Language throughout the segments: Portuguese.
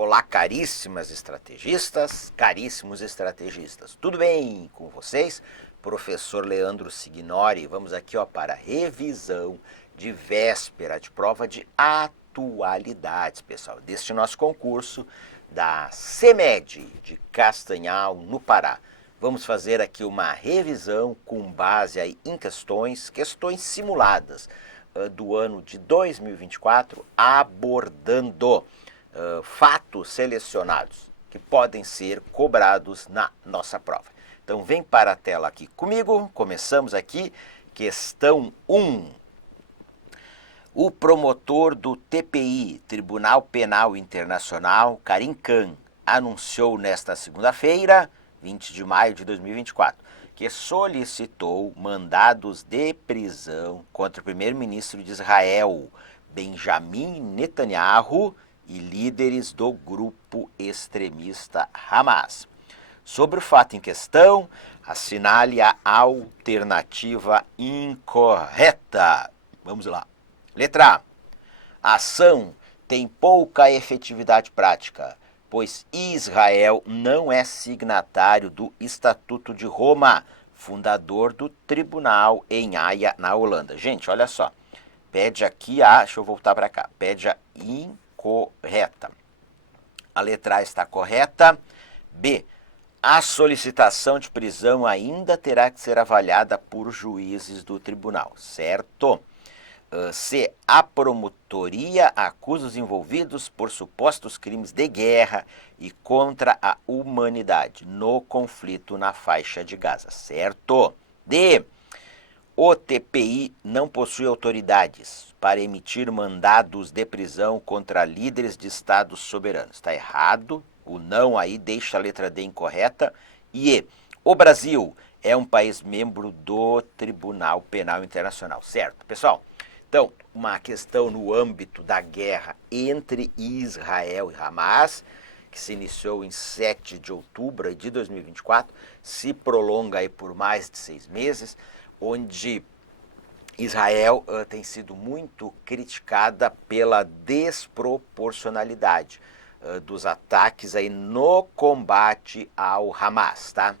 Olá, caríssimas estrategistas, caríssimos estrategistas. Tudo bem com vocês? Professor Leandro Signori. Vamos aqui para a revisão de véspera de prova de atualidades, pessoal, deste nosso concurso da CEMED de Castanhal, no Pará. Vamos fazer aqui uma revisão com base aí em questões simuladas do ano de 2024, abordando fatos selecionados que podem ser cobrados na nossa prova. Então vem para a tela aqui comigo, começamos aqui, questão 1. O promotor do TPI, Tribunal Penal Internacional, Karim Khan, anunciou nesta segunda-feira, 20 de maio de 2024, que solicitou mandados de prisão contra o primeiro-ministro de Israel, Benjamin Netanyahu, e líderes do grupo extremista Hamas. Sobre o fato em questão, assinale a alternativa incorreta. Vamos lá. Letra A. A ação tem pouca efetividade prática, pois Israel não é signatário do Estatuto de Roma, fundador do tribunal em Haia, na Holanda. Gente, olha só. Pede aqui a... Deixa eu voltar para cá. Pede a incorreta. A letra A está correta. B. A solicitação de prisão ainda terá que ser avaliada por juízes do tribunal, certo? C. A promotoria acusa os envolvidos por supostos crimes de guerra e contra a humanidade no conflito na faixa de Gaza, certo? D. O TPI não possui autoridades para emitir mandados de prisão contra líderes de estados soberanos. Está errado. O não aí deixa a letra D incorreta. E E. O Brasil é um país membro do Tribunal Penal Internacional. Certo, pessoal? Então, uma questão no âmbito da guerra entre Israel e Hamas, que se iniciou em 7 de outubro de 2024, se prolonga aí por mais de 6 meses, onde Israel tem sido muito criticada pela desproporcionalidade dos ataques aí no combate ao Hamas, tá?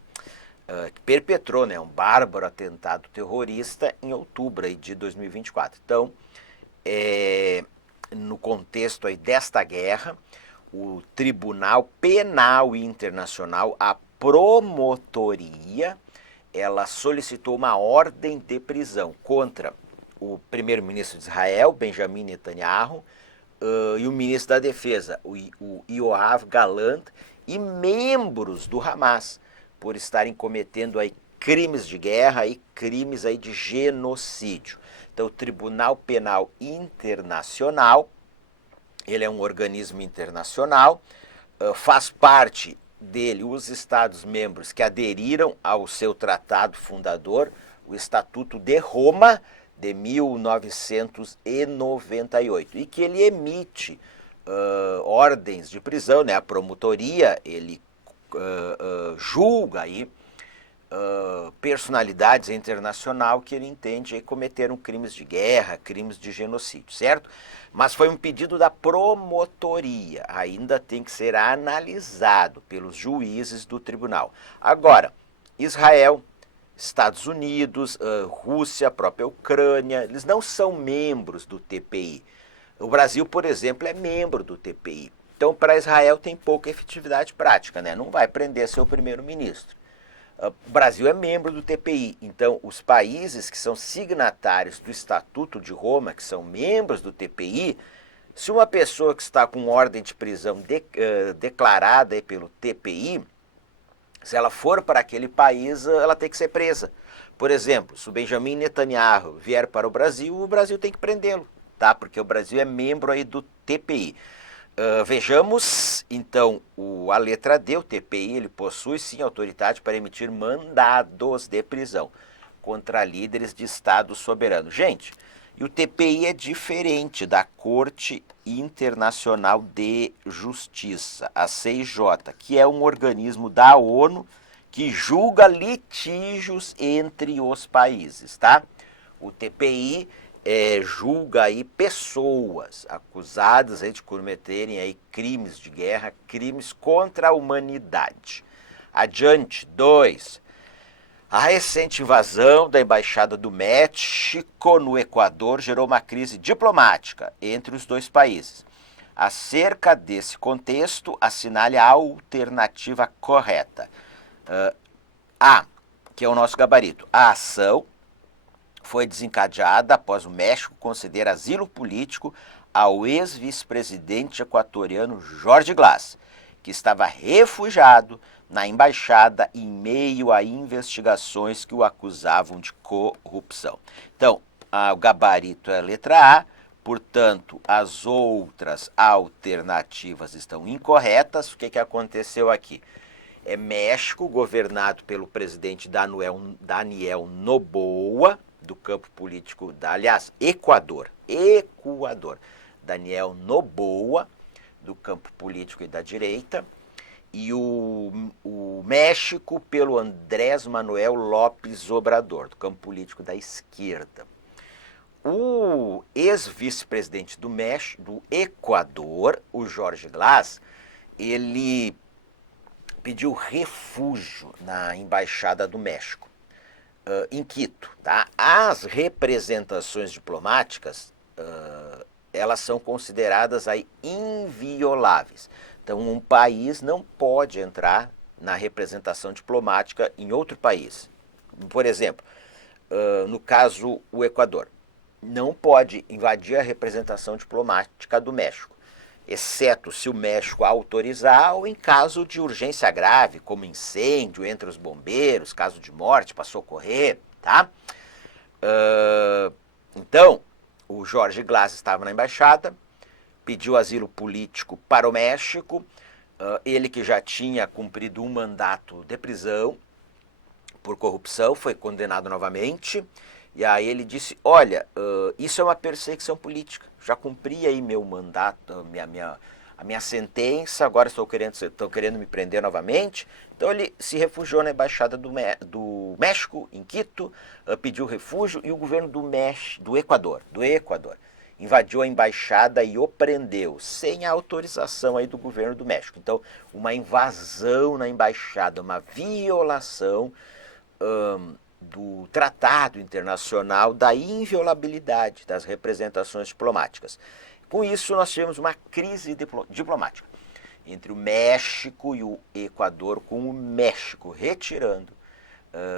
Que perpetrou um bárbaro atentado terrorista em outubro aí de 2024. Então, no contexto aí desta guerra, o Tribunal Penal Internacional, a promotoria, ela solicitou uma ordem de prisão contra o primeiro-ministro de Israel, Benjamin Netanyahu, e o ministro da Defesa, o Yoav Gallant, e membros do Hamas, por estarem cometendo aí crimes de guerra e crimes aí de genocídio. Então, o Tribunal Penal Internacional, ele é um organismo internacional, faz parte dele os Estados-membros que aderiram ao seu tratado fundador, o Estatuto de Roma, de 1998, e que ele emite ordens de prisão, a promotoria, ele julga aí personalidades internacionais que ele entende cometeram crimes de guerra, crimes de genocídio, certo? Mas foi um pedido da promotoria, ainda tem que ser analisado pelos juízes do tribunal. Agora, Israel, Estados Unidos, Rússia, a própria Ucrânia, eles não são membros do TPI. O Brasil, por exemplo, é membro do TPI. Então, para Israel tem pouca efetividade prática, não vai prender seu primeiro-ministro. O Brasil é membro do TPI, então os países que são signatários do Estatuto de Roma, que são membros do TPI, se uma pessoa que está com ordem de prisão declarada pelo TPI, se ela for para aquele país, ela tem que ser presa. Por exemplo, se o Benjamin Netanyahu vier para o Brasil tem que prendê-lo, tá? Porque o Brasil é membro aí do TPI. Vejamos, então, a letra D, o TPI, ele possui sim autoridade para emitir mandados de prisão contra líderes de Estado soberano. Gente, e o TPI é diferente da Corte Internacional de Justiça, a CIJ, que é um organismo da ONU que julga litígios entre os países, tá? O TPI julga aí pessoas acusadas aí de cometerem aí crimes de guerra, crimes contra a humanidade. Adiante, 2. A recente invasão da Embaixada do México no Equador gerou uma crise diplomática entre os dois países. Acerca desse contexto, assinale a alternativa correta. A, que é o nosso gabarito. A ação foi desencadeada após o México conceder asilo político ao ex-vice-presidente equatoriano Jorge Glass, que estava refugiado na embaixada em meio a investigações que o acusavam de corrupção. Então, o gabarito é a letra A, portanto, as outras alternativas estão incorretas. O que aconteceu aqui? É México, governado pelo presidente Daniel Noboa, do campo político, Equador, Daniel Noboa, do campo político e da direita, e o México pelo Andrés Manuel López Obrador, do campo político da esquerda. O ex-vice-presidente do Equador, o Jorge Glass, ele pediu refúgio na Embaixada do México, em Quito. Tá? As representações diplomáticas, elas são consideradas aí invioláveis. Então, um país não pode entrar na representação diplomática em outro país. Por exemplo, no caso, o Equador não pode invadir a representação diplomática do México, exceto se o México autorizar ou em caso de urgência grave, como incêndio entre os bombeiros, caso de morte para socorrer, tá? Então, o Jorge Glass estava na embaixada, pediu asilo político para o México, ele que já tinha cumprido um mandato de prisão por corrupção, foi condenado novamente, e aí ele disse, olha, isso é uma perseguição política, já cumpri aí meu mandato, a minha sentença, agora estão querendo me prender novamente. Então ele se refugiou na Embaixada do México, em Quito, pediu refúgio, e o governo do Equador, invadiu a embaixada e o prendeu, sem a autorização aí do governo do México. Então, uma invasão na embaixada, uma violação do Tratado Internacional da inviolabilidade das representações diplomáticas. Com isso, nós tivemos uma crise diplomática entre o México e o Equador, com o México retirando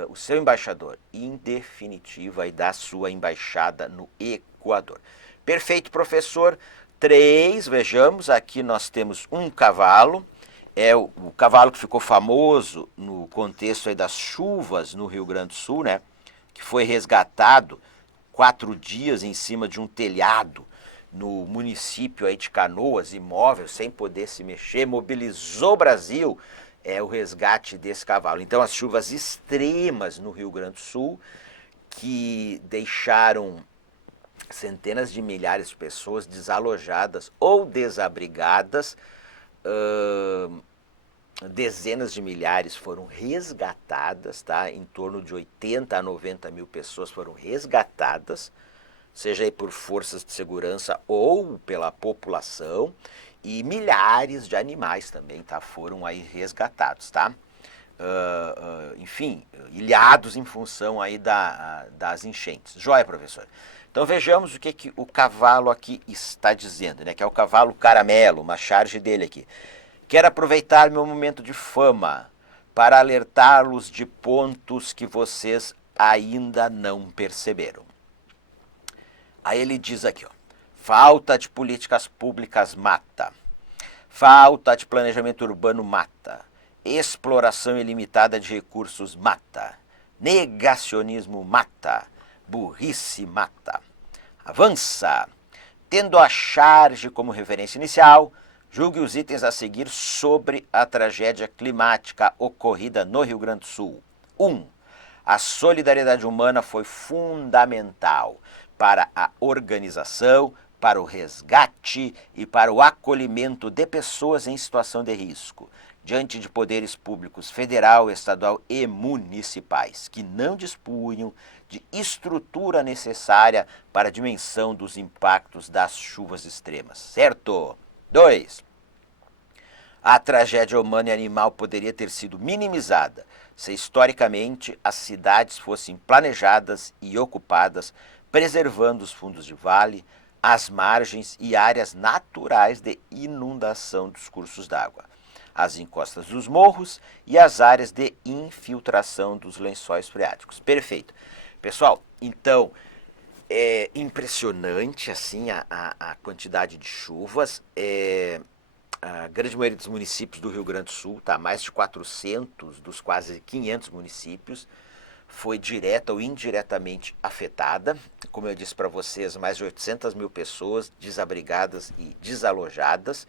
o seu embaixador, em definitiva, aí, da sua embaixada no Equador. Perfeito, professor. 3, vejamos, aqui nós temos um cavalo, é o cavalo que ficou famoso no contexto aí das chuvas no Rio Grande do Sul, né? Que foi resgatado 4 dias em cima de um telhado no município aí de Canoas, imóvel, sem poder se mexer, mobilizou o Brasil, o resgate desse cavalo. Então, as chuvas extremas no Rio Grande do Sul, que deixaram centenas de milhares de pessoas desalojadas ou desabrigadas, dezenas de milhares foram resgatadas, tá? Em torno de 80 a 90 mil pessoas foram resgatadas, seja aí por forças de segurança ou pela população, e milhares de animais também, tá? Foram aí resgatados, tá? Enfim, ilhados em função aí das enchentes. Joia, professor? Então vejamos o que o cavalo aqui está dizendo, né? Que é o cavalo caramelo, uma charge dele aqui. Quero aproveitar meu momento de fama para alertá-los de pontos que vocês ainda não perceberam. Aí ele diz aqui, ó, falta de políticas públicas mata, falta de planejamento urbano mata, exploração ilimitada de recursos mata, negacionismo mata, burrice mata. Avança. Tendo a charge como referência inicial, julgue os itens a seguir sobre a tragédia climática ocorrida no Rio Grande do Sul. 1. A solidariedade humana foi fundamental para a organização, para o resgate e para o acolhimento de pessoas em situação de risco. diante de poderes públicos federal, estadual e municipais, que não dispunham de estrutura necessária para a dimensão dos impactos das chuvas extremas, certo? 2. A tragédia humana e animal poderia ter sido minimizada se historicamente as cidades fossem planejadas e ocupadas, preservando os fundos de vale, as margens e áreas naturais de inundação dos cursos d'água, as encostas dos morros e as áreas de infiltração dos lençóis freáticos. Perfeito. Pessoal, então, é impressionante assim a quantidade de chuvas. A grande maioria dos municípios do Rio Grande do Sul, tá, mais de 400 dos quase 500 municípios, foi direta ou indiretamente afetada. Como eu disse para vocês, mais de 800 mil pessoas desabrigadas e desalojadas.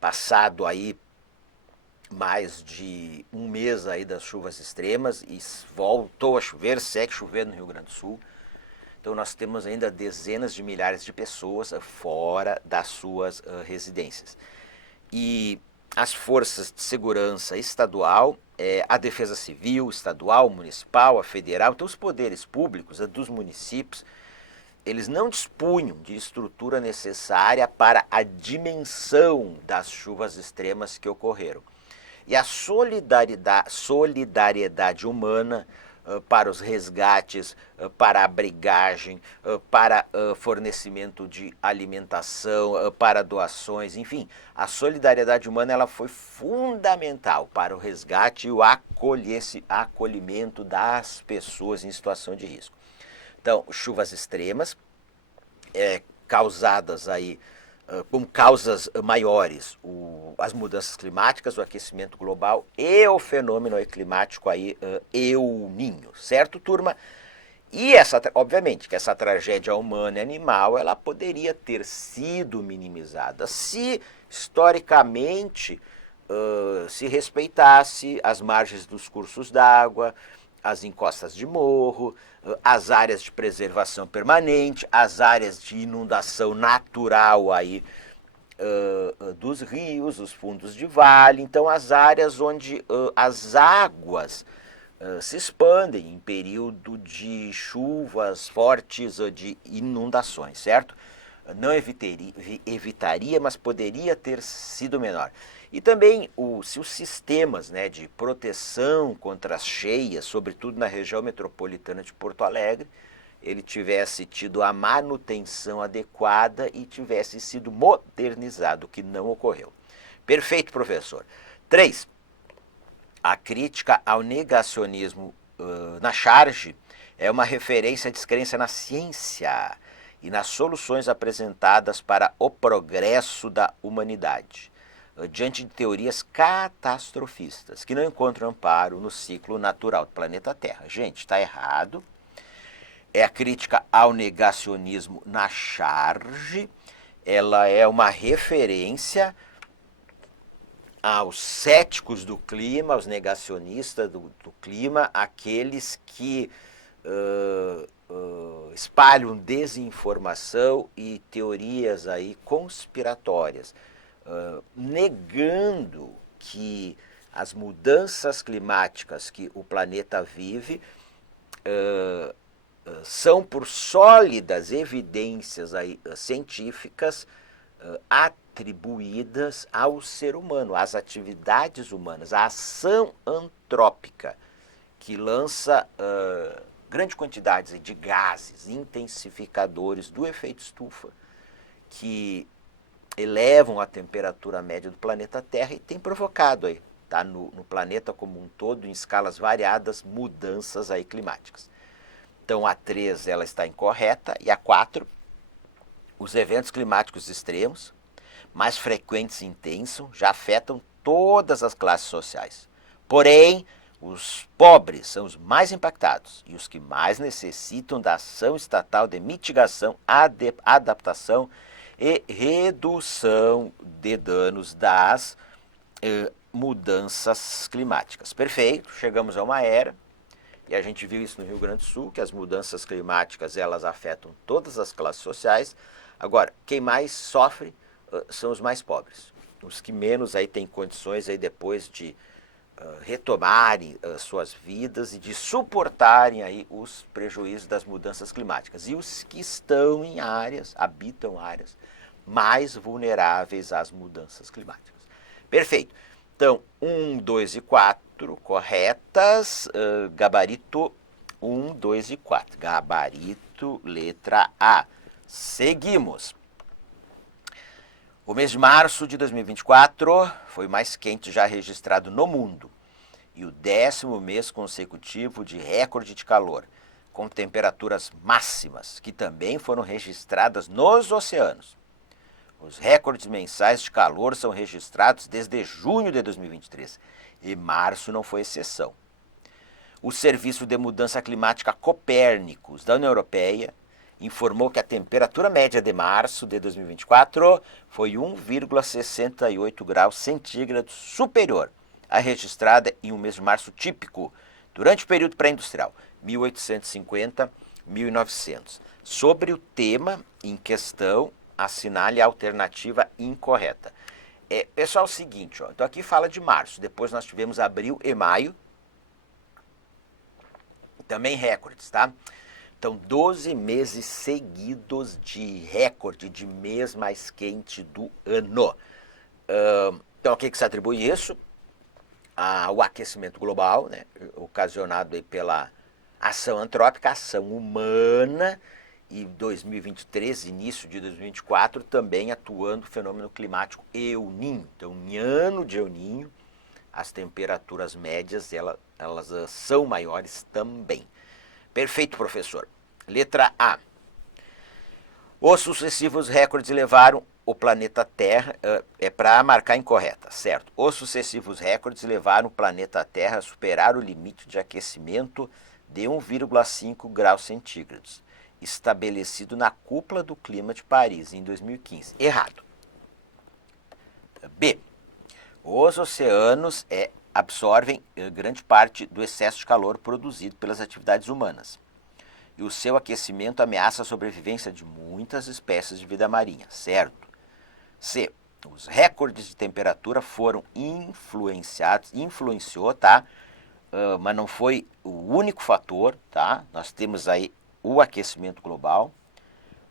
Passado aí mais de um mês aí das chuvas extremas e voltou a chover, segue chovendo no Rio Grande do Sul. Então nós temos ainda dezenas de milhares de pessoas fora das suas residências. E as forças de segurança estadual, a defesa civil estadual, municipal, a federal, então os poderes públicos dos municípios, eles não dispunham de estrutura necessária para a dimensão das chuvas extremas que ocorreram. E a solidariedade humana para os resgates, para a abrigagem, para fornecimento de alimentação, para doações, enfim, a solidariedade humana ela foi fundamental para o resgate e o acolhimento das pessoas em situação de risco. Então, chuvas extremas, causadas aí como causas maiores as mudanças climáticas, o aquecimento global e o fenômeno climático aí, El Niño, certo, turma? E obviamente, que essa tragédia humana e animal, ela poderia ter sido minimizada se, historicamente, se respeitasse as margens dos cursos d'água, as encostas de morro, as áreas de preservação permanente, as áreas de inundação natural aí, dos rios, os fundos de vale, então as áreas onde as águas se expandem em período de chuvas fortes ou de inundações, certo? Não evitaria, mas poderia ter sido menor. E também se os sistemas, né, de proteção contra as cheias, sobretudo na região metropolitana de Porto Alegre, ele tivesse tido a manutenção adequada e tivesse sido modernizado, o que não ocorreu. Perfeito, professor. 3. A crítica ao negacionismo na charge é uma referência à descrença na ciência e nas soluções apresentadas para o progresso da humanidade, diante de teorias catastrofistas, que não encontram amparo no ciclo natural do planeta Terra. Gente, está errado. É a crítica ao negacionismo na charge, ela é uma referência aos céticos do clima, aos negacionistas do clima, aqueles que espalham desinformação e teorias aí conspiratórias, negando que as mudanças climáticas que o planeta vive são por sólidas evidências aí, científicas atribuídas ao ser humano, às atividades humanas, à ação antrópica que lança grande quantidade de gases intensificadores do efeito estufa que elevam a temperatura média do planeta Terra e tem provocado aí, tá, no planeta como um todo, em escalas variadas, mudanças aí climáticas. Então a 3 ela está incorreta e a 4, os eventos climáticos extremos, mais frequentes e intensos, já afetam todas as classes sociais. Porém, os pobres são os mais impactados e os que mais necessitam da ação estatal de mitigação, adaptação e redução de danos das mudanças climáticas. Perfeito, chegamos a uma era, e a gente viu isso no Rio Grande do Sul, que as mudanças climáticas elas afetam todas as classes sociais. Agora, quem mais sofre são os mais pobres. os que menos aí têm condições aí depois de retomarem suas vidas e de suportarem aí os prejuízos das mudanças climáticas. E os que estão em áreas, habitam áreas mais vulneráveis às mudanças climáticas. Perfeito. Então, 1, 2 e 4 corretas. Gabarito 1, 2 e 4. Gabarito, letra A. Seguimos. O mês de março de 2024 foi o mais quente já registrado no mundo e o 10º mês consecutivo de recorde de calor, com temperaturas máximas que também foram registradas nos oceanos. Os recordes mensais de calor são registrados desde junho de 2023 e março não foi exceção. O Serviço de Mudança Climática Copérnicos da União Europeia informou que a temperatura média de março de 2024 foi 1,68 graus centígrados superior à registrada em um mês de março típico, durante o período pré-industrial, 1850-1900. Sobre o tema em questão, assinale a alternativa incorreta. Pessoal, é o seguinte, então aqui fala de março, depois nós tivemos abril e maio, também recordes, tá? Então, 12 meses seguidos de recorde de mês mais quente do ano. Então, a que se atribui isso? Ao aquecimento global, né, ocasionado aí pela ação antrópica, ação humana, e 2023, início de 2024, também atuando o fenômeno climático El Niño. Então, em ano de El Niño, as temperaturas médias elas são maiores também. Perfeito, professor. Letra A. Os sucessivos recordes levaram o planeta Terra... para marcar incorreta, certo? Os sucessivos recordes levaram o planeta Terra a superar o limite de aquecimento de 1,5 graus centígrados, estabelecido na Cúpula do Clima de Paris, em 2015. Errado. B. Os oceanos absorvem grande parte do excesso de calor produzido pelas atividades humanas. E o seu aquecimento ameaça a sobrevivência de muitas espécies de vida marinha, certo? C. Os recordes de temperatura foram influenciou, tá? Mas não foi o único fator, tá? Nós temos aí o aquecimento global.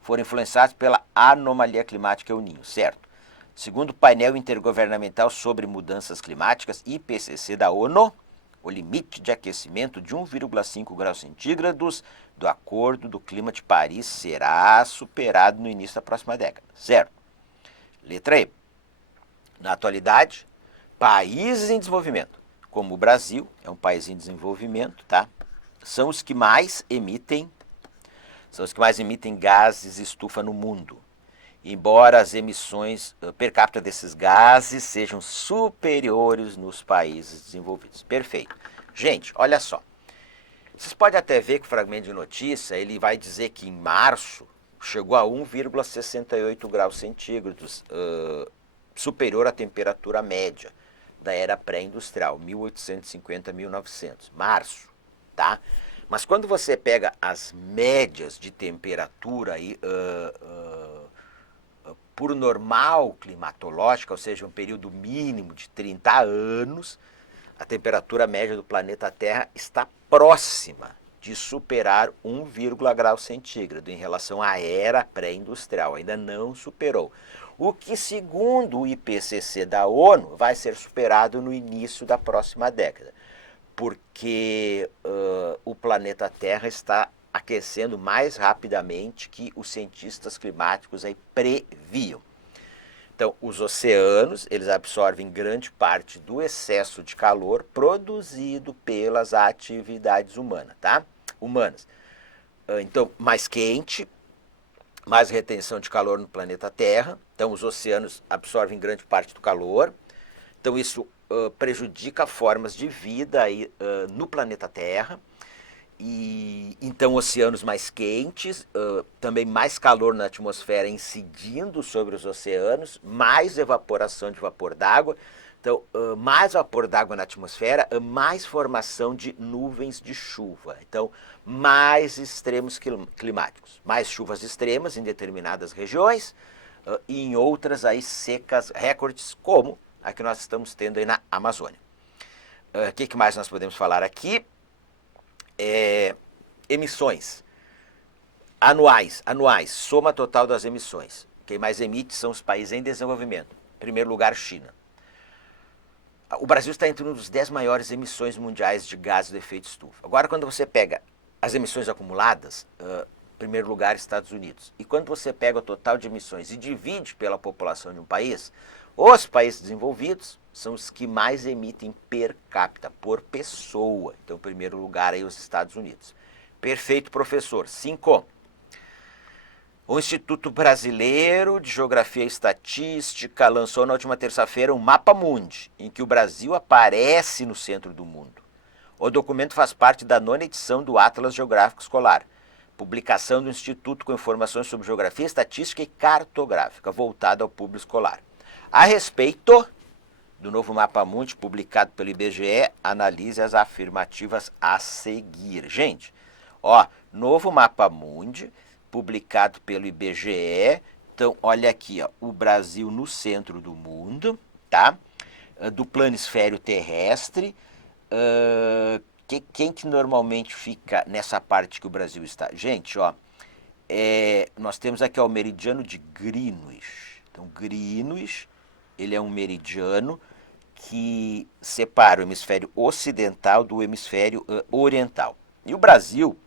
Foram influenciados pela anomalia climática El Niño, certo? Segundo o painel intergovernamental sobre mudanças climáticas, IPCC da ONU, o limite de aquecimento de 1,5 graus centígrados do Acordo do Clima de Paris será superado no início da próxima década, certo? Letra E. Na atualidade, países em desenvolvimento, como o Brasil, é um país em desenvolvimento, tá? São os que mais emitem gases estufa no mundo. Embora as emissões per capita desses gases sejam superiores nos países desenvolvidos. Perfeito. Gente, olha só. Vocês podem até ver que o fragmento de notícia ele vai dizer que em março chegou a 1,68 graus centígrados, superior à temperatura média da era pré-industrial, 1850-1900. Março, tá? Mas quando você pega as médias de temperatura aí, por normal climatológica, ou seja, um período mínimo de 30 anos, a temperatura média do planeta Terra está próxima de superar 1, grau centígrado em relação à era pré-industrial, ainda não superou. O que, segundo o IPCC da ONU, vai ser superado no início da próxima década, porque o planeta Terra está aquecendo mais rapidamente que os cientistas climáticos aí previam. Então, os oceanos, eles absorvem grande parte do excesso de calor produzido pelas atividades humanas, tá? Então, mais quente, mais retenção de calor no planeta Terra. Então, os oceanos absorvem grande parte do calor. Então, isso prejudica formas de vida aí, no planeta Terra. E então oceanos mais quentes, também mais calor na atmosfera incidindo sobre os oceanos, mais evaporação de vapor d'água. Então, mais vapor d'água na atmosfera, mais formação de nuvens de chuva. Então, mais extremos climáticos, mais chuvas extremas em determinadas regiões, e em outras aí secas recordes, como a que nós estamos tendo aí na Amazônia. O que mais nós podemos falar aqui? Emissões anuais, soma total das emissões. Quem mais emite são os países em desenvolvimento. Em primeiro lugar, China. O Brasil está entre um dos 10 maiores emissões mundiais de gases de efeito estufa. Agora, quando você pega as emissões acumuladas, em primeiro lugar, Estados Unidos. E quando você pega o total de emissões e divide pela população de um país, os países desenvolvidos são os que mais emitem per capita, por pessoa. Então, em primeiro lugar, aí os Estados Unidos. Perfeito, professor. 5. O Instituto Brasileiro de Geografia e Estatística lançou na última terça-feira um Mapa Mundi, em que o Brasil aparece no centro do mundo. O documento faz parte da 9ª edição do Atlas Geográfico Escolar, publicação do Instituto com informações sobre geografia, estatística e cartográfica, voltada ao público escolar. A respeito do novo Mapa Mundi, publicado pelo IBGE, analise as afirmativas a seguir. Gente, novo Mapa Mundi, publicado pelo IBGE. Então, olha aqui, o Brasil no centro do mundo, tá? Do planisfério terrestre. Quem que normalmente fica nessa parte que o Brasil está? Gente, nós temos aqui o meridiano de Greenwich. Então, Greenwich, ele é um meridiano que separa o hemisfério ocidental do hemisfério oriental. E o Brasil,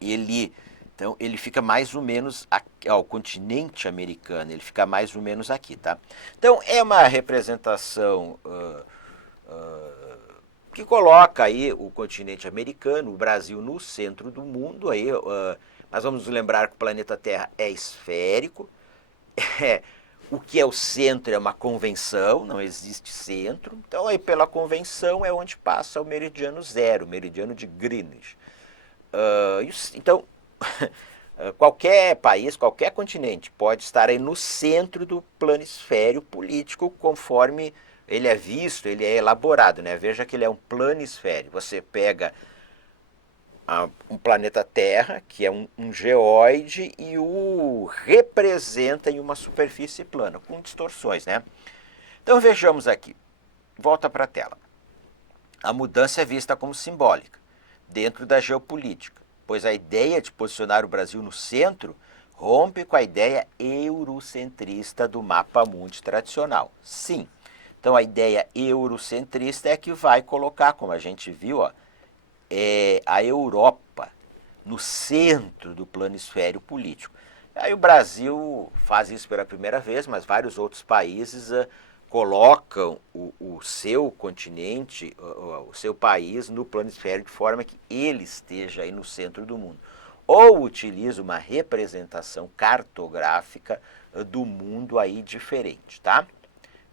ele fica mais ou menos aqui, o continente americano, ele fica mais ou menos aqui, tá? Então, é uma representação que coloca aí o continente americano, o Brasil no centro do mundo. Aí, nós vamos lembrar que o planeta Terra é esférico. O que é o centro é uma convenção, não existe centro. Então, aí pela convenção é onde passa o meridiano zero, o meridiano de Greenwich. Então, qualquer país, qualquer continente pode estar aí no centro do planisfério político, conforme ele é visto, ele é elaborado, né? Veja que ele é um planisfério. Você pega um planeta Terra, que é um geóide, e o representa em uma superfície plana, com distorções, né? Então vejamos aqui. Volta para a tela. A mudança é vista como simbólica, dentro da geopolítica, pois a ideia de posicionar o Brasil no centro rompe com a ideia eurocentrista do Mapa Mundi tradicional. Sim. Então, a ideia eurocentrista é que vai colocar, como a gente viu, a Europa no centro do planisfério político. Aí o Brasil faz isso pela primeira vez, mas vários outros países colocam o seu continente, o seu país no planisfério de forma que ele esteja aí no centro do mundo. Ou utiliza uma representação cartográfica do mundo aí diferente, tá?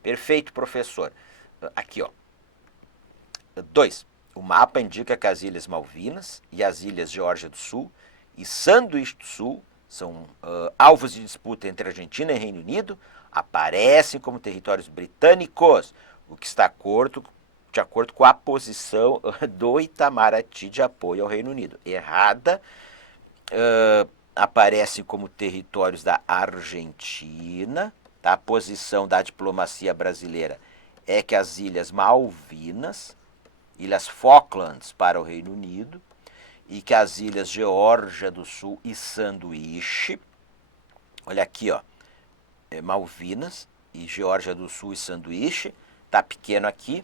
Perfeito, professor. Aqui, 2. O mapa indica que as Ilhas Malvinas e as Ilhas Geórgia do Sul e Sanduíche do Sul são alvos de disputa entre Argentina e Reino Unido, aparecem como territórios britânicos, o que está de acordo com a posição do Itamaraty de apoio ao Reino Unido. Errada. Aparecem como territórios da Argentina. A posição da diplomacia brasileira é que as Ilhas Malvinas, Ilhas Falklands para o Reino Unido, e que as Ilhas Geórgia do Sul e Sanduíche, olha aqui, Malvinas e Geórgia do Sul e Sanduíche, tá pequeno aqui,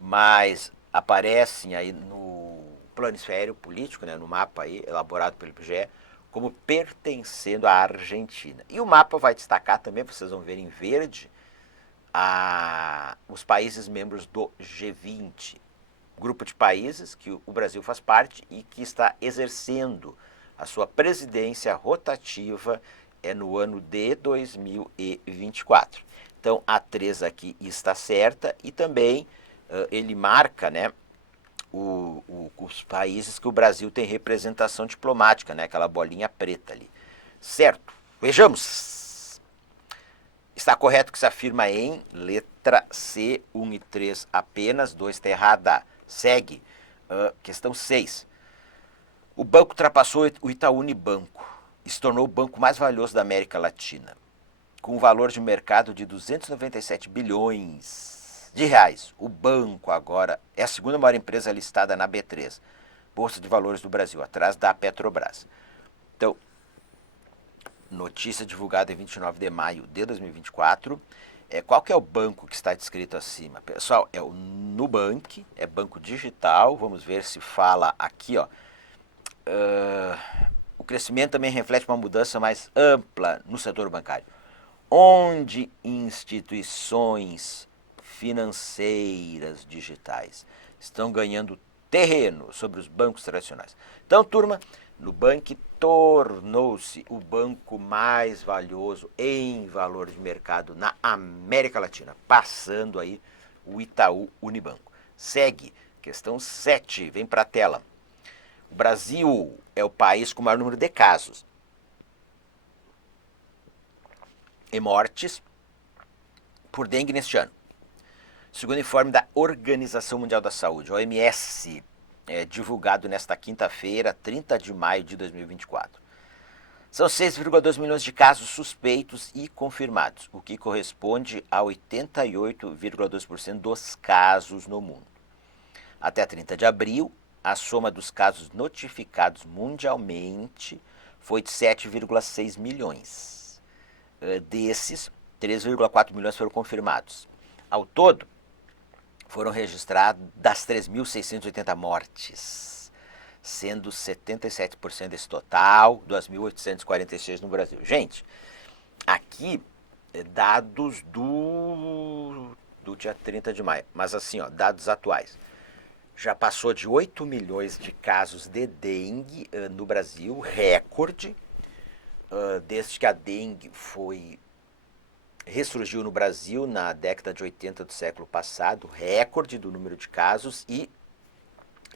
mas aparecem aí no planisfério político, né, no mapa aí, elaborado pelo IBGE, como pertencendo à Argentina. E o mapa vai destacar também, vocês vão ver em verde, os países membros do G20, grupo de países que o Brasil faz parte e que está exercendo a sua presidência rotativa no ano de 2024. Então, a 3 aqui está certa e também ele marca, né, os países que o Brasil tem representação diplomática, né, aquela bolinha preta ali. Certo? Vejamos. Está correto que se afirma em letra C, 1 e 3 apenas, 2 está errada. Segue. Questão 6. O banco ultrapassou o Itaú Unibanco e se tornou o banco mais valioso da América Latina. com valor de mercado de 297 bilhões de reais. O banco agora é a segunda maior empresa listada na B3, Bolsa de Valores do Brasil, atrás da Petrobras. Então, notícia divulgada em 29 de maio de 2024. Qual que é o banco que está descrito acima? Pessoal, é o Nubank, é banco digital. Vamos ver se fala aqui, ó. O crescimento também reflete uma mudança mais ampla no setor bancário, onde instituições financeiras digitais estão ganhando terreno sobre os bancos tradicionais. Então, turma, Nubank tornou-se o banco mais valioso em valor de mercado na América Latina, passando aí o Itaú Unibanco. Segue, questão 7, vem para a tela. O Brasil é o país com o maior número de casos e mortes por dengue neste ano. Segundo o informe da Organização Mundial da Saúde, OMS, divulgado nesta quinta-feira, 30 de maio de 2024. São 6,2 milhões de casos suspeitos e confirmados, o que corresponde a 88,2% dos casos no mundo. Até 30 de abril, a soma dos casos notificados mundialmente foi de 7,6 milhões. Desses, 3,4 milhões foram confirmados. Ao todo, foram registradas 3.680 mortes, sendo 77% desse total, 2.846 no Brasil. Gente, aqui dados do dia 30 de maio, mas assim, ó, dados atuais. Já passou de 8 milhões de casos de dengue no Brasil, recorde, desde que a dengue ressurgiu no Brasil na década de 80 do século passado, recorde do número de casos, e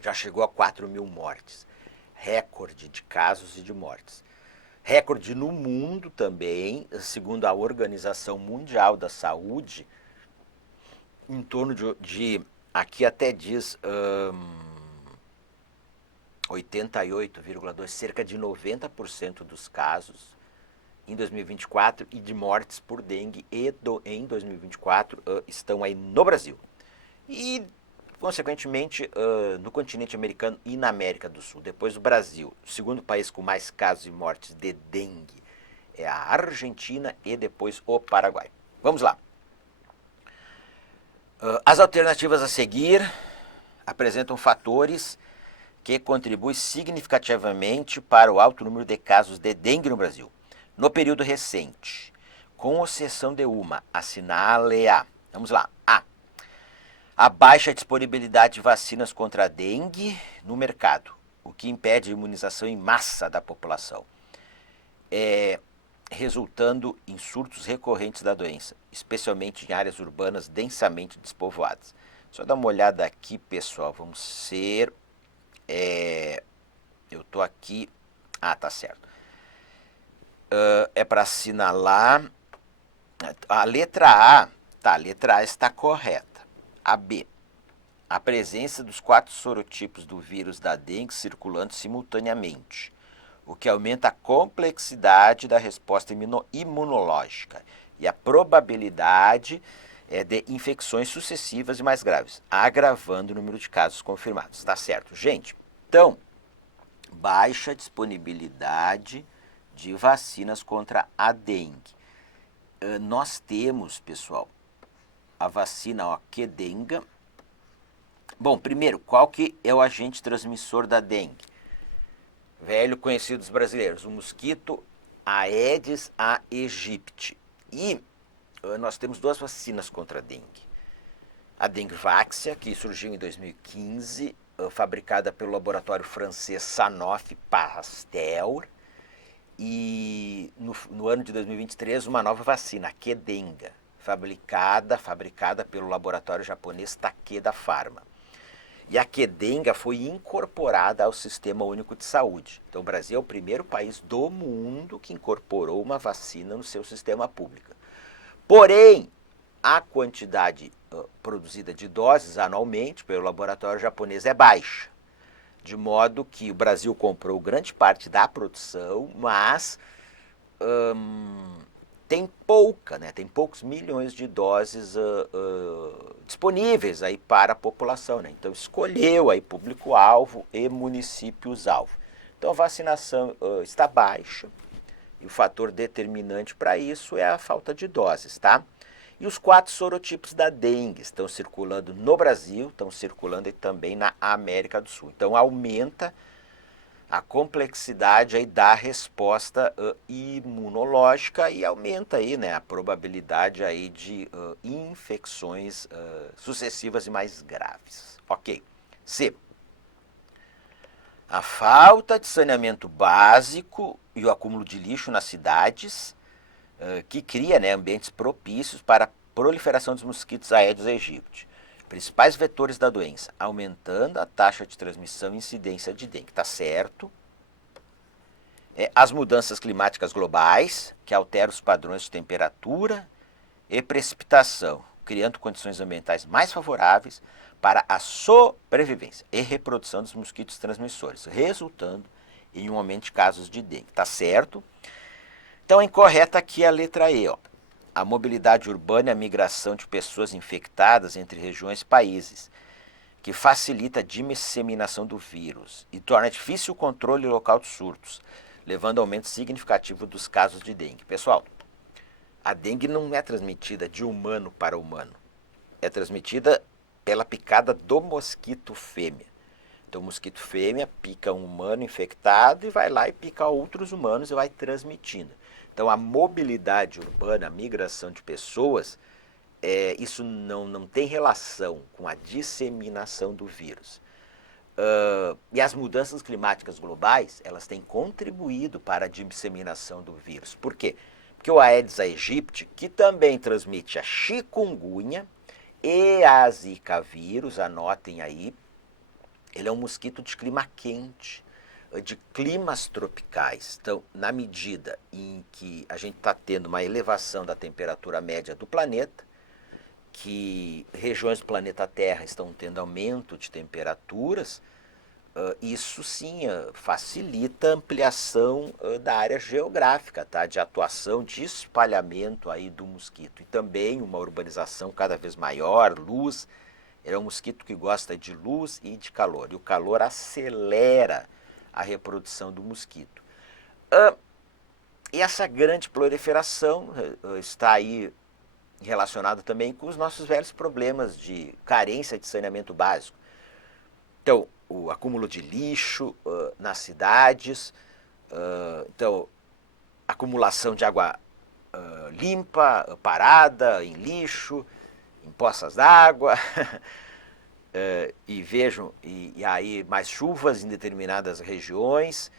já chegou a 4 mil mortes. Recorde de casos e de mortes. Recorde no mundo também, segundo a Organização Mundial da Saúde, em torno de aqui até diz 88,2%, cerca de 90% dos casos em 2024 e de mortes por dengue em 2024 estão aí no Brasil. E, consequentemente, no continente americano e na América do Sul. Depois do Brasil, o segundo país com mais casos e mortes de dengue é a Argentina e depois o Paraguai. Vamos lá. As alternativas a seguir apresentam fatores que contribuem significativamente para o alto número de casos de dengue no Brasil. No período recente, com exceção de uma, assinale-a. Vamos lá. A baixa disponibilidade de vacinas contra a dengue no mercado, o que impede a imunização em massa da população, resultando em surtos recorrentes da doença, especialmente em áreas urbanas densamente despovoadas. Só dar uma olhada aqui, pessoal, vamos ser... eu estou aqui... tá certo. É para assinalar... A letra A está correta. A B, a presença dos 4 sorotipos do vírus da dengue circulando simultaneamente, o que aumenta a complexidade da resposta imunológica e a probabilidade de infecções sucessivas e mais graves, agravando o número de casos confirmados. Tá certo, gente? Então, baixa disponibilidade de vacinas contra a dengue. Nós temos, pessoal, a vacina Qdenga. Bom, primeiro, qual que é o agente transmissor da dengue? Velho conhecido dos brasileiros, o mosquito Aedes aegypti. E nós temos 2 vacinas contra a dengue. A Dengvaxia, que surgiu em 2015, fabricada pelo laboratório francês Sanofi Pasteur. E no ano de 2023, uma nova vacina, a Qdenga, fabricada pelo laboratório japonês Takeda Pharma. E a Qdenga foi incorporada ao Sistema Único de Saúde. Então, o Brasil é o primeiro país do mundo que incorporou uma vacina no seu sistema público. Porém, a quantidade produzida de doses anualmente pelo laboratório japonês é baixa. De modo que o Brasil comprou grande parte da produção, mas tem pouca, né? Tem poucos milhões de doses disponíveis aí para a população, né? Então escolheu aí público-alvo e municípios-alvo. Então a vacinação está baixa e o fator determinante para isso é a falta de doses, tá? E os 4 sorotipos da dengue estão circulando no Brasil, estão circulando também na América do Sul. Então aumenta a complexidade aí da resposta imunológica e aumenta aí, né, a probabilidade aí de infecções sucessivas e mais graves. Ok. C. A falta de saneamento básico e o acúmulo de lixo nas cidades, que cria, né, ambientes propícios para a proliferação dos mosquitos Aedes aegypti, principais vetores da doença, aumentando a taxa de transmissão e incidência de dengue. Tá certo? As mudanças climáticas globais, que alteram os padrões de temperatura e precipitação, criando condições ambientais mais favoráveis para a sobrevivência e reprodução dos mosquitos transmissores, resultando em um aumento de casos de dengue. Tá certo? Então é incorreta aqui a letra E, ó. A mobilidade urbana e a migração de pessoas infectadas entre regiões e países, que facilita a disseminação do vírus e torna difícil o controle local dos surtos, levando a aumento significativo dos casos de dengue. Pessoal, a dengue não é transmitida de humano para humano, é transmitida pela picada do mosquito fêmea. Então o mosquito fêmea pica um humano infectado e vai lá e pica outros humanos e vai transmitindo. Então a mobilidade urbana, a migração de pessoas, isso não tem relação com a disseminação do vírus. E as mudanças climáticas globais, elas têm contribuído para a disseminação do vírus. Por quê? Porque o Aedes aegypti, que também transmite a chikungunya e a zika vírus, anotem aí, ele é um mosquito de clima quente, de climas tropicais. Então, na medida em que a gente está tendo uma elevação da temperatura média do planeta, que regiões do planeta Terra estão tendo aumento de temperaturas, isso sim facilita a ampliação da área geográfica, tá? De atuação, de espalhamento aí do mosquito. E também uma urbanização cada vez maior, luz. Ele é um mosquito que gosta de luz e de calor. E o calor acelera a reprodução do mosquito. E essa grande proliferação está aí relacionada também com os nossos velhos problemas de carência de saneamento básico. Então, o acúmulo de lixo nas cidades, então, acumulação de água limpa, parada, em lixo, em poças d'água, e vejam, e aí mais chuvas em determinadas regiões,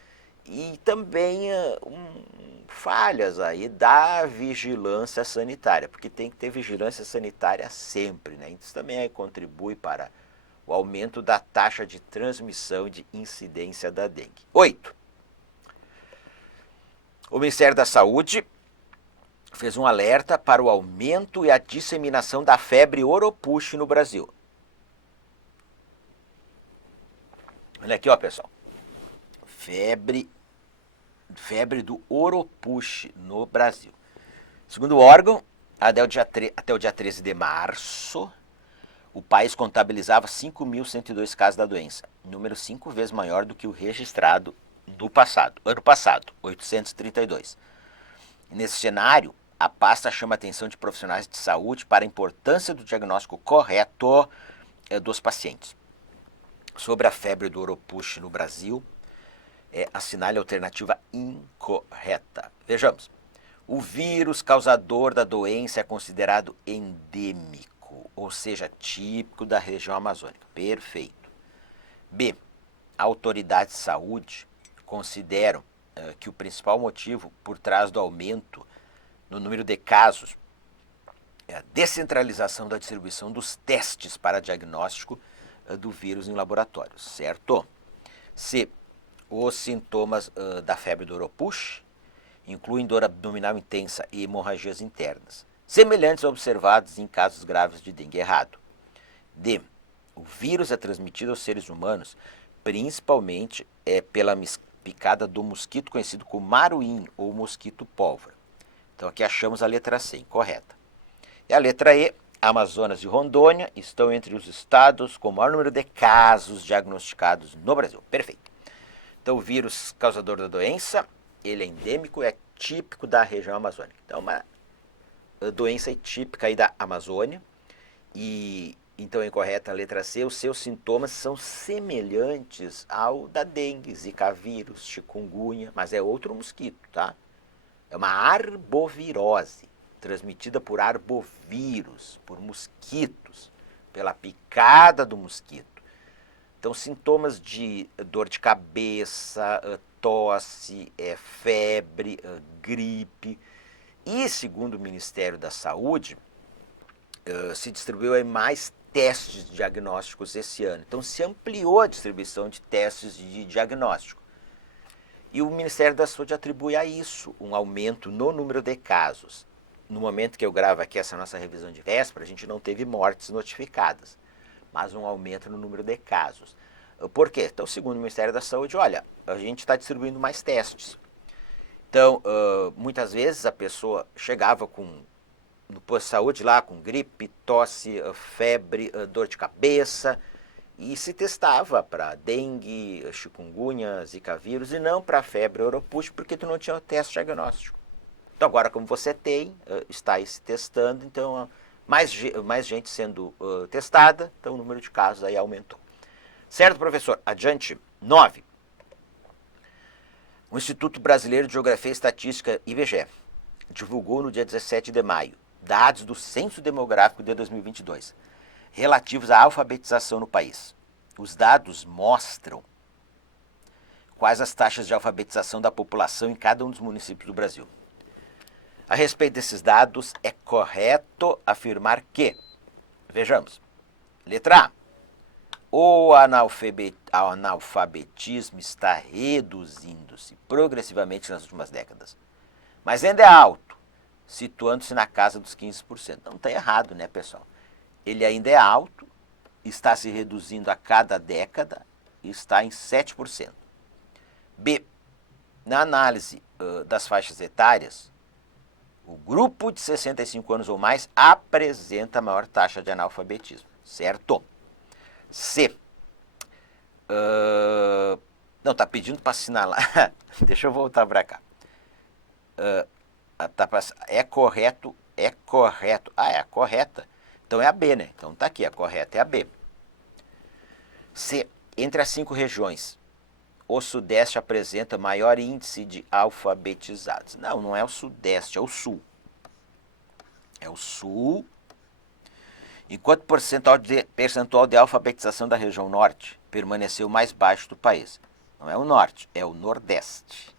e também falhas aí da vigilância sanitária, porque tem que ter vigilância sanitária sempre, né? Isso também aí contribui para o aumento da taxa de transmissão e de incidência da dengue. 8. O Ministério da Saúde fez um alerta para o aumento e a disseminação da febre Oropouche no Brasil. Olha aqui, ó, pessoal. Febre do Oropouche no Brasil. Segundo o órgão, até o dia 13 de março, o país contabilizava 5.102 casos da doença, número 5 vezes maior do que o registrado ano passado, 832. Nesse cenário, a pasta chama a atenção de profissionais de saúde para a importância do diagnóstico correto dos pacientes. Sobre a febre do Oropouche no Brasil, assinale a alternativa incorreta. Vejamos. O vírus causador da doença é considerado endêmico, ou seja, típico da região amazônica. Perfeito. B. Autoridades de saúde consideram que o principal motivo por trás do aumento no número de casos é a descentralização da distribuição dos testes para diagnóstico do vírus em laboratórios, certo? C. Os sintomas da febre do Oropouche incluem dor abdominal intensa e hemorragias internas, semelhantes aos observados em casos graves de dengue. Errado. D. O vírus é transmitido aos seres humanos principalmente pela picada do mosquito conhecido como maruim ou mosquito pólvora. Então aqui achamos a letra C, incorreta. E a letra E, Amazonas e Rondônia estão entre os estados com o maior número de casos diagnosticados no Brasil. Perfeito. Então o vírus causador da doença, ele é endêmico, é típico da região amazônica. Então uma doença típica aí da Amazônia. E então é incorreta a letra C, os seus sintomas são semelhantes ao da dengue, zika vírus, chikungunya, mas é outro mosquito, tá? É uma arbovirose, transmitida por arbovírus, por mosquitos, pela picada do mosquito. Então, sintomas de dor de cabeça, tosse, febre, gripe. E, segundo o Ministério da Saúde, se distribuiu aí mais testes diagnósticos esse ano. Então, se ampliou a distribuição de testes de diagnóstico. E o Ministério da Saúde atribui a isso um aumento no número de casos. No momento que eu gravo aqui essa nossa revisão de véspera, a gente não teve mortes notificadas, mas um aumento no número de casos. Por quê? Então, segundo o Ministério da Saúde, olha, a gente está distribuindo mais testes. Então, muitas vezes a pessoa chegava no posto de saúde lá com gripe, tosse, febre, dor de cabeça, e se testava para dengue, chikungunya, zika vírus e não para febre oropústica, porque tu não tinha o teste diagnóstico. Então agora como você tem, está aí se testando, então mais gente sendo testada, então o número de casos aí aumentou. Certo, professor? Adiante. 9. O Instituto Brasileiro de Geografia e Estatística, IBGE, divulgou no dia 17 de maio dados do Censo Demográfico de 2022, relativos à alfabetização no país. Os dados mostram quais as taxas de alfabetização da população em cada um dos municípios do Brasil. A respeito desses dados, é correto afirmar que, vejamos, letra A, o analfabetismo está reduzindo-se progressivamente nas últimas décadas, mas ainda é alto, situando-se na casa dos 15%. Não está errado, né, pessoal? Ele ainda é alto, está se reduzindo a cada década e está em 7%. B. Na análise das faixas etárias, o grupo de 65 anos ou mais apresenta a maior taxa de analfabetismo, certo? C. Não, está pedindo para assinalar. Deixa eu voltar para cá. É correto, é correto. Ah, é a correta. Então é a B, né? Então tá aqui, a correta é a B. C. Entre as 5 regiões, o Sudeste apresenta maior índice de alfabetizados. Não, não é o Sudeste, é o Sul. É o Sul. Enquanto o percentual de alfabetização da região Norte permaneceu mais baixo do país. Não é o Norte, é o Nordeste.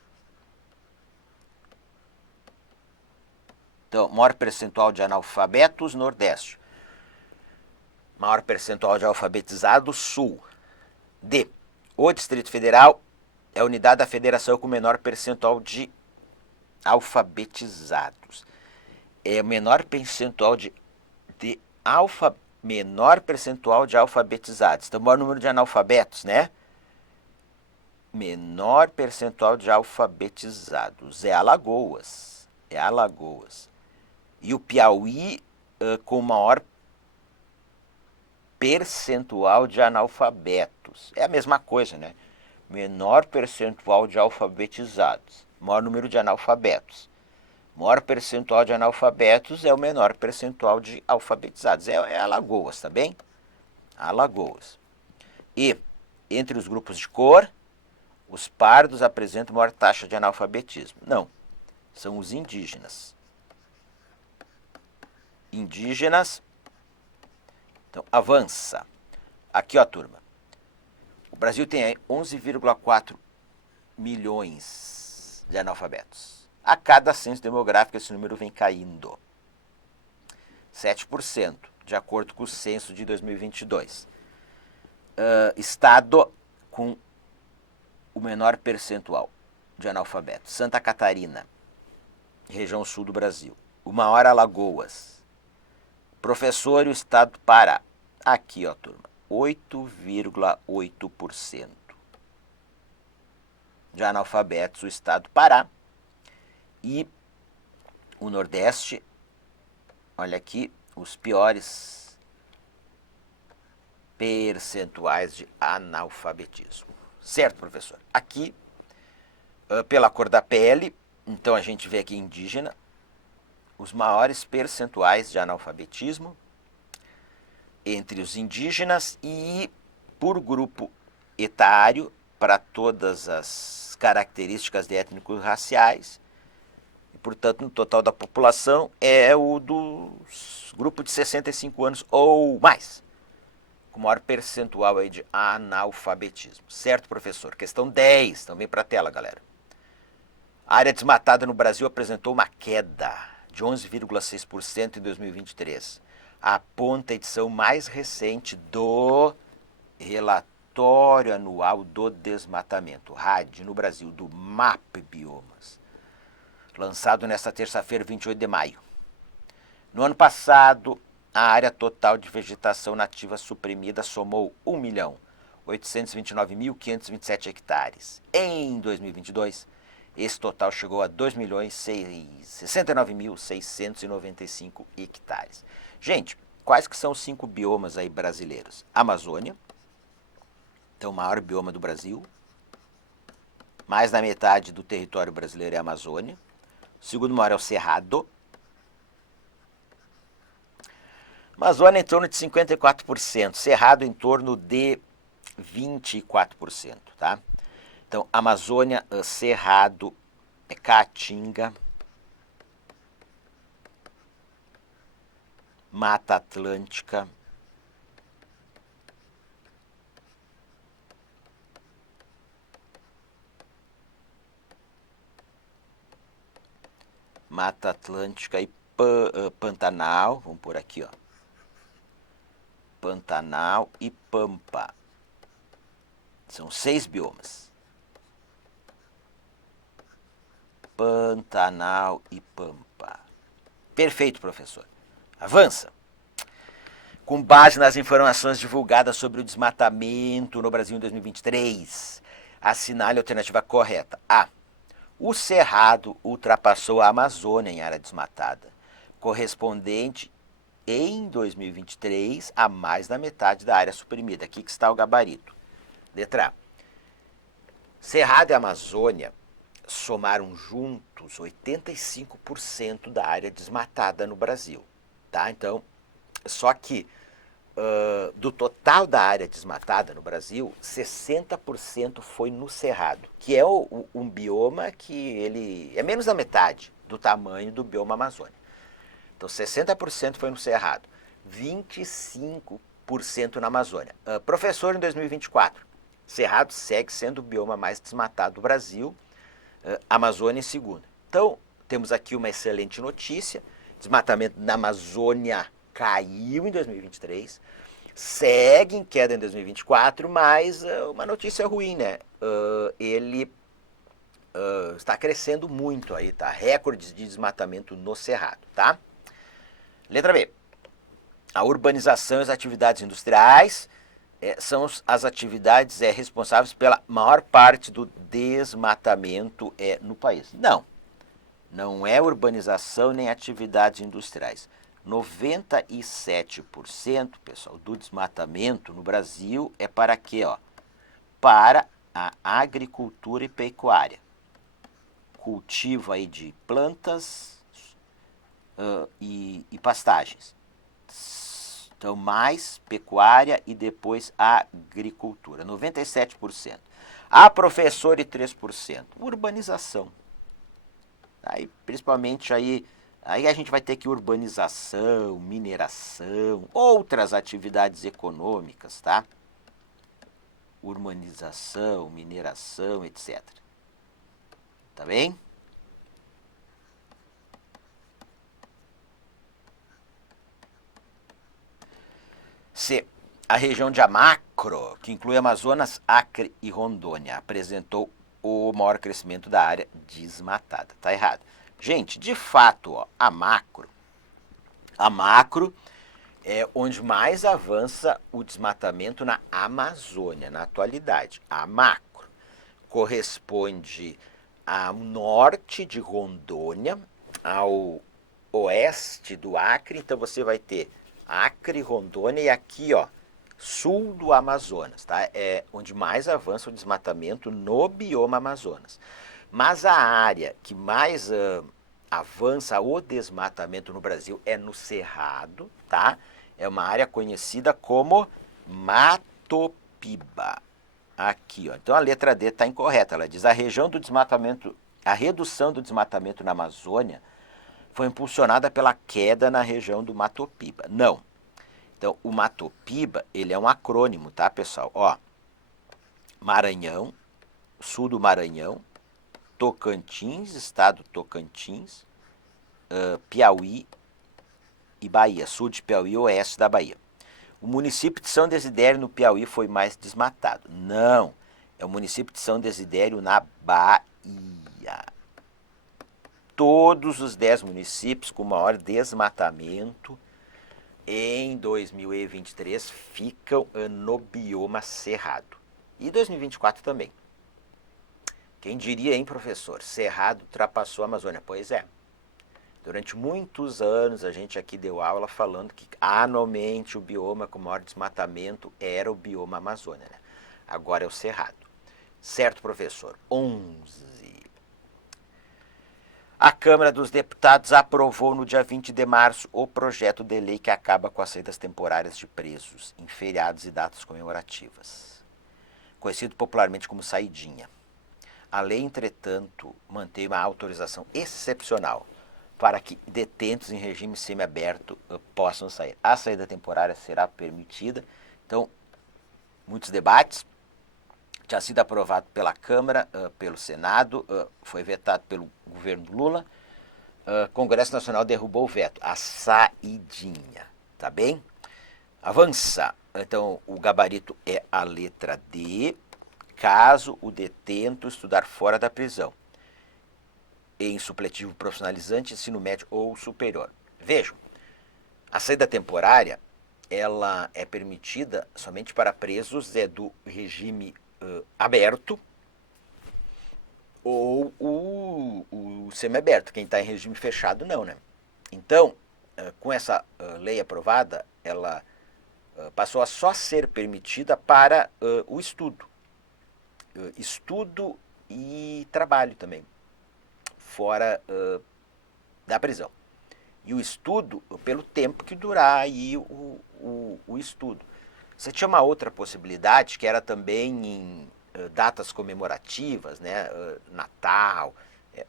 Então, maior percentual de analfabetos, Nordeste. Maior percentual de alfabetizados, Sul. D. O Distrito Federal é a unidade da federação com menor percentual de alfabetizados. É o menor percentual menor percentual de alfabetizados. Então, maior número de analfabetos, né? Menor percentual de alfabetizados. É Alagoas. É Alagoas. E o Piauí com maior percentual de analfabetos. É a mesma coisa, né? Menor percentual de alfabetizados. Maior número de analfabetos. Maior percentual de analfabetos é o menor percentual de alfabetizados. É Alagoas, tá bem? Alagoas. E, entre os grupos de cor, os pardos apresentam maior taxa de analfabetismo. Não, são os indígenas. Indígenas. Então, avança. Aqui, ó, turma. O Brasil tem aí 11,4 milhões de analfabetos. A cada censo demográfico, esse número vem caindo. 7%, de acordo com o censo de 2022. Estado com o menor percentual de analfabetos. Santa Catarina, região sul do Brasil. O maior, Alagoas. Professor e o estado do Pará. Aqui, ó, turma. 8,8% de analfabetos o estado do Pará. E o Nordeste, olha aqui, os piores percentuais de analfabetismo. Certo, professor? Aqui, pela cor da pele, então a gente vê aqui indígena, os maiores percentuais de analfabetismo entre os indígenas e por grupo etário, para todas as características de étnico-raciais, e, portanto, no total da população, é o dos grupos de 65 anos ou mais, com maior percentual aí de analfabetismo. Certo, professor? Questão 10, também para a tela, galera. A área desmatada no Brasil apresentou uma queda de 11,6% em 2023. Aponta a edição mais recente do Relatório Anual do Desmatamento, RAD, no Brasil, do MAP Biomas, lançado nesta terça-feira, 28 de maio. No ano passado, a área total de vegetação nativa suprimida somou 1.829.527 hectares. Em 2022, esse total chegou a 2.069.695 hectares. Gente, quais que são os 5 biomas aí brasileiros? Amazônia, então o maior bioma do Brasil. Mais da metade do território brasileiro é a Amazônia. O segundo maior é o Cerrado. Amazônia em torno de 54%, Cerrado em torno de 24%, tá? Então, Amazônia, Cerrado, Caatinga, Mata Atlântica, Mata Atlântica e Pantanal, vamos por aqui, ó. Pantanal e Pampa. São 6 biomas. Pantanal e Pampa. Perfeito, professor. Avança. Com base nas informações divulgadas sobre o desmatamento no Brasil em 2023, assinale a alternativa correta. A. O Cerrado ultrapassou a Amazônia em área desmatada, correspondente em 2023 a mais da metade da área suprimida. Aqui que está o gabarito. Letra A. Cerrado e Amazônia somaram juntos 85% da área desmatada no Brasil. Tá? Então, só que do total da área desmatada no Brasil, 60% foi no Cerrado, que é um bioma que ele é menos da metade do tamanho do bioma Amazônia. Então, 60% foi no Cerrado, 25% na Amazônia. Professor, em 2024, Cerrado segue sendo o bioma mais desmatado do Brasil, Amazônia em segundo. Então, temos aqui uma excelente notícia, desmatamento na Amazônia caiu em 2023, segue em queda em 2024, mas uma notícia ruim, né? Ele está crescendo muito aí, tá? Recordes de desmatamento no Cerrado, tá? Letra B. A urbanização e as atividades industriais são as atividades responsáveis pela maior parte do desmatamento no país. Não é urbanização nem atividades industriais. 97%, pessoal, do desmatamento no Brasil é para quê? Para a agricultura e pecuária. Cultivo aí de plantas e pastagens. Então, mais pecuária e depois agricultura. 97%. Professor, e 3%. Urbanização. Aí, principalmente aí a gente vai ter que urbanização, mineração, outras atividades econômicas, tá? Urbanização, mineração, etc. Tá bem? C. A região de Amacro, que inclui Amazonas, Acre e Rondônia, apresentou o maior crescimento da área desmatada. Tá errado. Gente, de fato, a macro é onde mais avança o desmatamento na Amazônia, na atualidade. A macro corresponde ao norte de Rondônia, ao oeste do Acre, então você vai ter Acre, Rondônia e aqui, ó, sul do Amazonas, tá? É onde mais avança o desmatamento no bioma Amazonas. Mas a área que mais avança o desmatamento no Brasil é no Cerrado, tá? É uma área conhecida como Matopiba. Aqui, ó. Então a letra D está incorreta. Ela diz a região do desmatamento, a redução do desmatamento na Amazônia foi impulsionada pela queda na região do Matopiba. Não. Então, o Matopiba, ele é um acrônimo, tá, pessoal? Ó, Maranhão, sul do Maranhão, Tocantins, estado Tocantins, Piauí e Bahia, sul de Piauí e oeste da Bahia. O município de São Desidério, no Piauí, foi mais desmatado. Não, é o município de São Desidério, na Bahia. Todos os 10 municípios com maior desmatamento em 2023 ficam no bioma cerrado. E 2024 também. Quem diria, hein, professor? Cerrado ultrapassou a Amazônia. Pois é. Durante muitos anos a gente aqui deu aula falando que anualmente o bioma com maior desmatamento era o bioma Amazônia, né? Agora é o Cerrado. Certo, professor? 11. A Câmara dos Deputados aprovou no dia 20 de março o projeto de lei que acaba com as saídas temporárias de presos em feriados e datas comemorativas, conhecido popularmente como saidinha. A lei, entretanto, mantém uma autorização excepcional para que detentos em regime semiaberto possam sair. A saída temporária será permitida. Então, muitos debates. Tinha sido aprovado pela Câmara, pelo Senado, foi vetado pelo governo Lula. Congresso Nacional derrubou o veto. A saidinha, tá bem? Avança. Então, o gabarito é a letra D, caso o detento estudar fora da prisão, em supletivo profissionalizante, ensino médio ou superior. Vejam, a saída temporária, ela é permitida somente para presos do regime aberto ou o semiaberto. Quem está em regime fechado, não, né? Então, com essa lei aprovada, ela passou a só ser permitida para o estudo. Estudo e trabalho também, fora da prisão. E o estudo pelo tempo que durar aí o estudo. Você tinha uma outra possibilidade, que era também em datas comemorativas, né? Natal,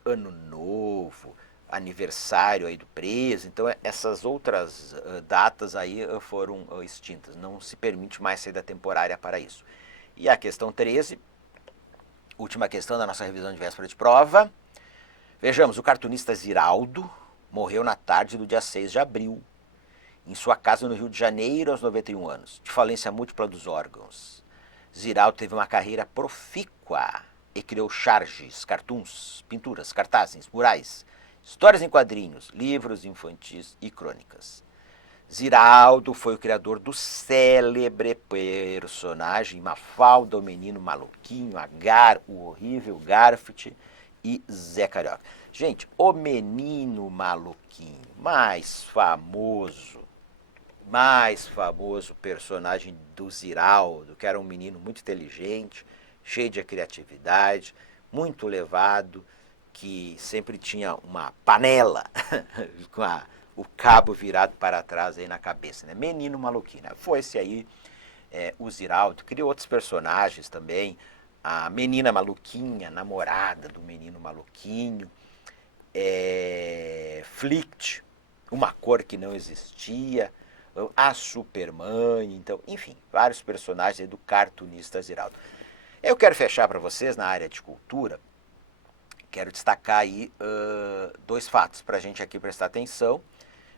Ano Novo, aniversário aí do preso. Então, essas outras datas aí foram extintas. Não se permite mais saída temporária para isso. E a questão 13, última questão da nossa revisão de véspera de prova. Vejamos, o cartunista Ziraldo morreu na tarde do dia 6 de abril, em sua casa no Rio de Janeiro, aos 91 anos, de falência múltipla dos órgãos. Ziraldo teve uma carreira profícua e criou charges, cartoons, pinturas, cartazes, murais, histórias em quadrinhos, livros infantis e crônicas. Ziraldo foi o criador do célebre personagem Mafalda, o Menino Maluquinho, Agar, o Horrível, Garfield e Zé Carioca. Gente, o Menino Maluquinho, mais famoso personagem do Ziraldo, que era um menino muito inteligente, cheio de criatividade, muito levado, que sempre tinha uma panela com o cabo virado para trás aí na cabeça, né? Menino Maluquinho, né? Foi esse aí, o Ziraldo. Criou outros personagens também, a Menina Maluquinha, namorada do Menino Maluquinho, Flict, uma cor que não existia, a Supermãe, então, enfim, vários personagens aí do cartunista Ziraldo. Eu quero fechar para vocês na área de cultura, quero destacar aí 2 fatos para a gente aqui prestar atenção.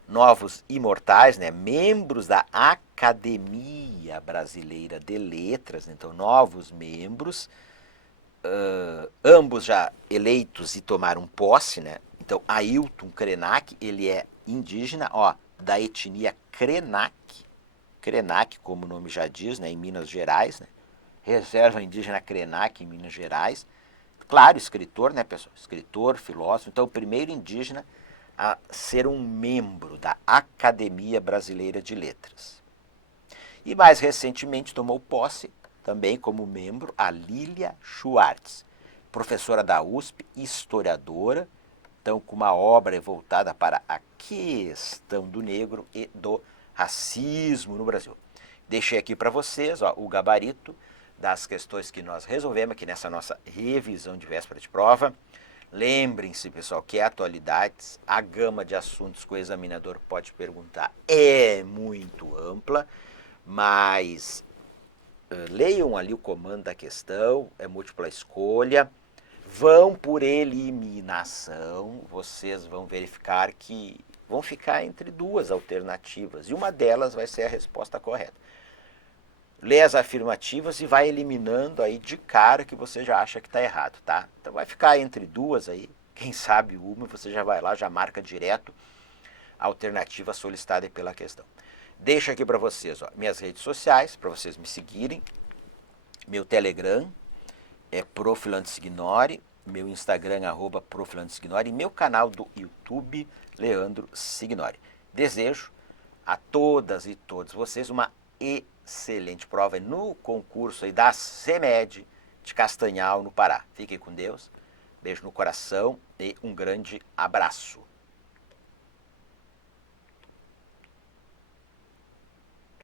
Novos imortais, né, membros da Academia Brasileira de Letras, então novos membros, ambos já eleitos e tomaram posse, né? Então, Ailton Krenak, ele é indígena, ó, da etnia Krenak, como o nome já diz, né, em Minas Gerais, né? Reserva indígena Krenak em Minas Gerais. Claro, escritor, né, pessoal? Escritor, filósofo. Então, o primeiro indígena a ser um membro da Academia Brasileira de Letras. E mais recentemente tomou posse, também como membro, a Lília Schwartz, professora da USP, historiadora, então com uma obra voltada para a questão do negro e do racismo no Brasil. Deixei aqui para vocês o gabarito das questões que nós resolvemos aqui nessa nossa revisão de véspera de prova. Lembrem-se, pessoal, que é atualidades, a gama de assuntos que o examinador pode perguntar é muito ampla, mas leiam ali o comando da questão, é múltipla escolha, vão por eliminação, vocês vão verificar que vão ficar entre duas alternativas, e uma delas vai ser a resposta correta. Lê as afirmativas e vai eliminando aí de cara que você já acha que está errado, tá? Então vai ficar entre duas aí, quem sabe uma, você já vai lá, já marca direto a alternativa solicitada pela questão. Deixo aqui para vocês minhas redes sociais, para vocês me seguirem. Meu Telegram é Prof. Leandro Signori, meu Instagram é @Prof. Leandro Signori e meu canal do YouTube, Leandro Signori. Desejo a todas e todos vocês uma excelente prova no concurso aí da CEMED de Castanhal, no Pará. Fiquem com Deus, beijo no coração e um grande abraço.